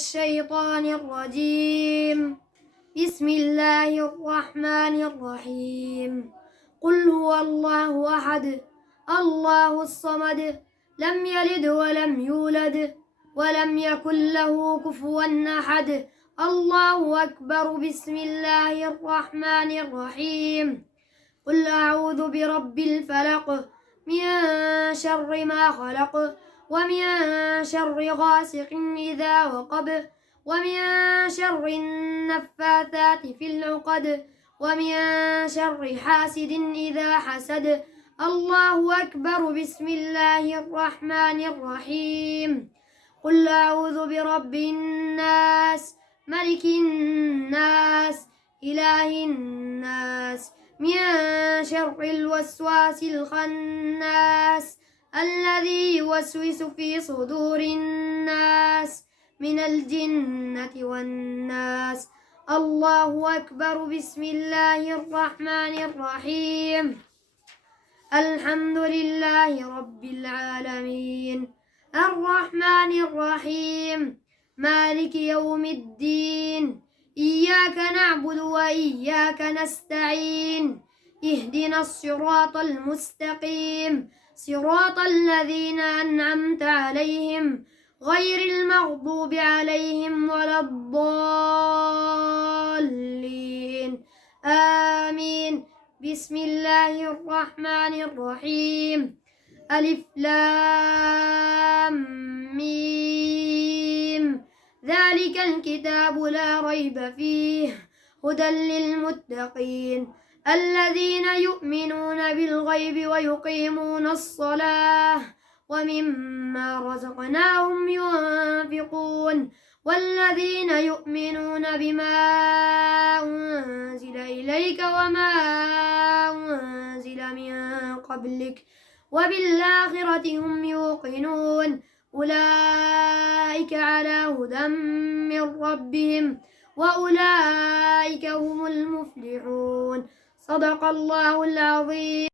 الشيطان الرجيم. بسم الله الرحمن الرحيم. قل هو الله أحد الله الصمد لم يلد ولم يولد ولم يكن له كفوا أحد. الله أكبر. بسم الله الرحمن الرحيم. قل أعوذ برب الفلق من شر ما خلق ومن شر غاسق إذا وقب ومن شر النفاثات في العقد ومن شر حاسد إذا حسد. الله أكبر. بسم الله الرحمن الرحيم. قل أعوذ برب الناس ملك الناس إله الناس من شر الوسواس الخناس الذي يوسوس في صدور الناس من الجنة والناس. الله أكبر. بسم الله الرحمن الرحيم. الحمد لله رب العالمين الرحمن الرحيم مالك يوم الدين إياك نعبد وإياك نستعين اهدنا الصراط المستقيم صراط الذين أنعمت عليهم غير المغضوب عليهم ولا الضالين آمين. بسم الله الرحمن الرحيم. ألف لام ميم ذلك الكتاب لا ريب فيه هدى للمتقين الذين يؤمنون بالغيب ويقيمون الصلاة ومما رزقناهم ينفقون والذين يؤمنون بما أنزل إليك وما أنزل من قبلك وبالآخرة هم يوقنون أولئك على هدى من ربهم وأولئك هم المفلحون. صدق الله العظيم.